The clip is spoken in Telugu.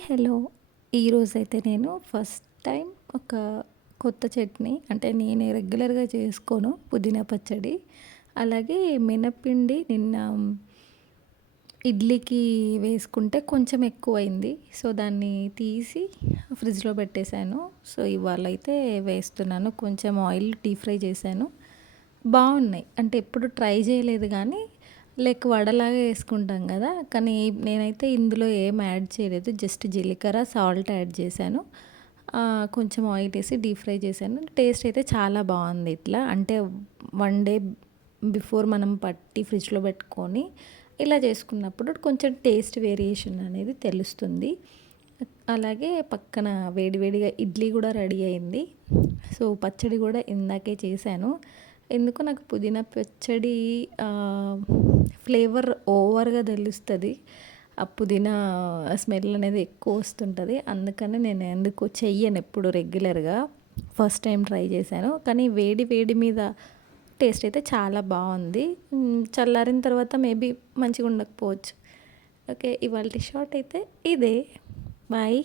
హలో. ఈరోజైతే నేను ఫస్ట్ టైం ఒక కొత్త చట్నీ అంటే నేను రెగ్యులర్‌గా చేసుకోను పుదీనా పచ్చడి. అలాగే మినప్పిండి నిన్న ఇడ్లీకి వేసుకుంటే కొంచెం ఎక్కువైంది. సో, దాన్ని తీసి ఫ్రిడ్జ్‌లో పెట్టేశాను. సో, ఇవాళైతే వేస్తున్నాను. కొంచెం ఆయిల్ డీప్ ఫ్రై చేశాను. బావున్నాయి. అంటే ఎప్పుడు ట్రై చేయలేదు గానీ, లైక్ వడలాగా వేసుకుంటాం గదా! కానీ నేనైతే ఇందులో ఏం యాడ్ చేయలేదు. జస్ట్ జీలకర్ర, సాల్ట్ యాడ్ చేశాను. కొంచెం ఆయిల్ ఏసి డీప్ ఫ్రై చేశాను. టేస్ట్ అయితే చాలా బావుంది ఇట్లా. అంటే 1 డే బిఫోర్ మనం పట్టి ఫ్రిడ్జ్‌లో పెట్టుకొని ఇలా చేసుకున్నప్పుడు కొంచెం టేస్ట్ వేరియేషన్ అనేది తెలుస్తుంది. అలాగే పక్కన వేడి వేడిగా ఇడ్లీ గూడా రెడీ అయింది. సో, పచ్చడి గూడా ఇందాకే చేశాను. ఎందుకో నాకు పుదీనా పచ్చడి ఫ్లేవర్ ఓవర్‌గా తెలుస్తది. ఆ పుదీనా స్మెల్ అనేది ఎక్కువ వస్తుంటది. అందుకని నేను ఎందుకో చెయ్యనెప్పుడు రెగ్యులర్‌గా. ఫస్ట్ టైం ట్రై చేశాను. కానీ వేడి వేడి మీద టేస్ట్ అయితే చాలా బావుంది. చల్లారిన తర్వాత మేబీ మంచిగుండకపోవచ్చు. ఓకే. ఇవాల్టి షార్ట్ అయితే ఇదే. బాయ్.